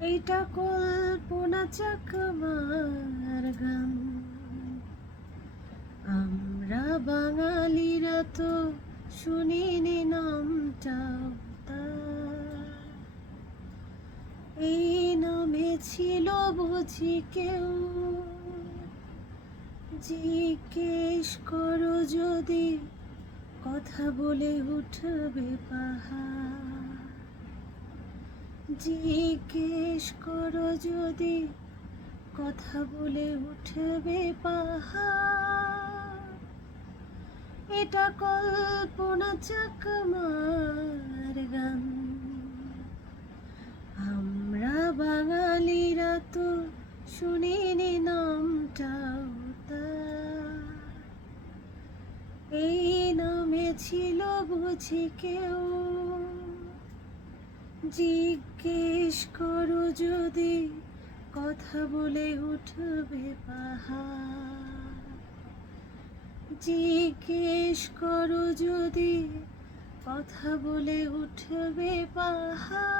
এইটা কল্পনা চাকমার গান। আমরা বাঙালিরা তো শুনিনি নামটাও তার। এই নামে ছিল বুঝি কেউ। জিজ্ঞেস করো যদি কথা বলে উঠবে পাহাড়। জিজ্ঞেস করো যদি, কথা বলে উঠবে পাহাড়। এটা কল্পনা চাকমার গান। আমরা বাঙালিরা তো শুনিনি নামটাও। এই নামে ছিল বুঝি কেউ। জিজ্ঞেস করো যদি কথা বলে উঠবে পাহাড়। জিজ্ঞেস করো যদি কথা বলে উঠবে পাহাড়।